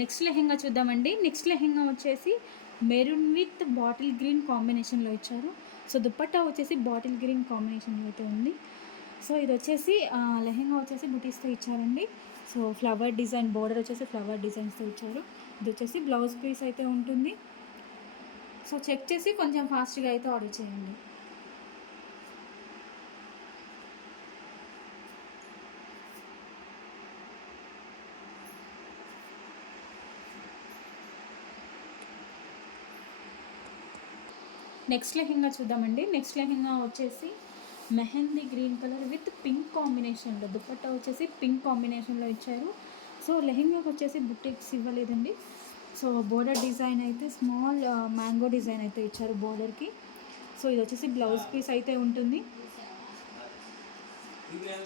Next lehenga చూద్దామండి. Next lehenga వచ్చేసి maroon with bottle green కాంబినేషన్లో ఇచ్చారు. సో దుపట్టా వచ్చేసి బాటిల్ గ్రీన్ కాంబినేషన్లో అయితే ఉంది. సో ఇది వచ్చేసి లెహెంగా వచ్చేసి బుటీస్తో ఇచ్చారండి. సో ఫ్లవర్ డిజైన్ బోర్డర్ వచ్చేసి ఫ్లవర్ డిజైన్స్తో ఇచ్చారు. ఇది వచ్చేసి బ్లౌజ్ పీస్ అయితే ఉంటుంది. సో చెక్ చేసి కొంచెం ఫాస్ట్గా అయితే ఆర్డర్ చేయండి. నెక్స్ట్ లెహెంగా చూద్దామండి. నెక్స్ట్ లెహెంగా వచ్చేసి mehndi green colour with pink కాంబినేషన్లో దుపట్టా వచ్చేసి పింక్ కాంబినేషన్లో ఇచ్చారు. సో లెహెంగాకి వచ్చేసి బుటీక్స్ ఇవ్వలేదండి. సో బోర్డర్ డిజైన్ అయితే స్మాల్ మ్యాంగో డిజైన్ అయితే ఇచ్చారు బోర్డర్కి. సో ఇది వచ్చేసి బ్లౌజ్ పీస్ అయితే ఉంటుంది.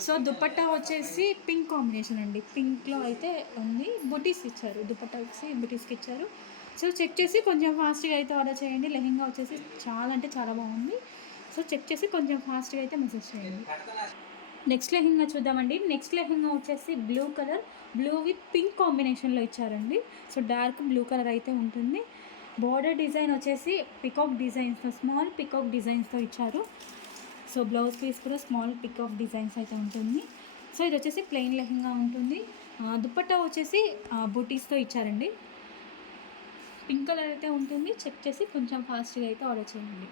సో దుపట్టా వచ్చేసి పింక్ కాంబినేషన్ అండి. పింక్లో అయితే ఉంది. బుటీస్ ఇచ్చారు. దుపట్టా వచ్చి బుటీస్కి ఇచ్చారు. సో చెక్ చేసి కొంచెం ఫాస్ట్గా అయితే ఆర్డర్ చేయండి. లెహెంగా వచ్చేసి చాలా అంటే చాలా బాగుంది. సో చెక్ చేసి కొంచెం ఫాస్ట్గా అయితే మెసేజ్ చేయండి. నెక్స్ట్ లెహెంగా చూద్దామండి. నెక్స్ట్ లెహెంగా వచ్చేసి blue colour, blue with pink కాంబినేషన్లో ఇచ్చారండి. సో డార్క్ బ్లూ కలర్ అయితే ఉంటుంది. బోర్డర్ డిజైన్ వచ్చేసి పికాక్ డిజైన్స్తో స్మాల్ పికాక్ డిజైన్స్తో ఇచ్చారు. సో బ్లౌజ్ పీస్ కూడా స్మాల్ పికాక్ డిజైన్స్ అయితే ఉంటుంది. సో ఇది వచ్చేసి ప్లెయిన్ లెహెంగా ఉంటుంది. దుపట్టా వచ్చేసి బుటీస్తో ఇచ్చారండి. పింక్ కలర్ అయితే ఉంటుంది. చెక్ చేసి కొంచెం ఫాస్ట్గా అయితే ఆర్డర్ చేయండి.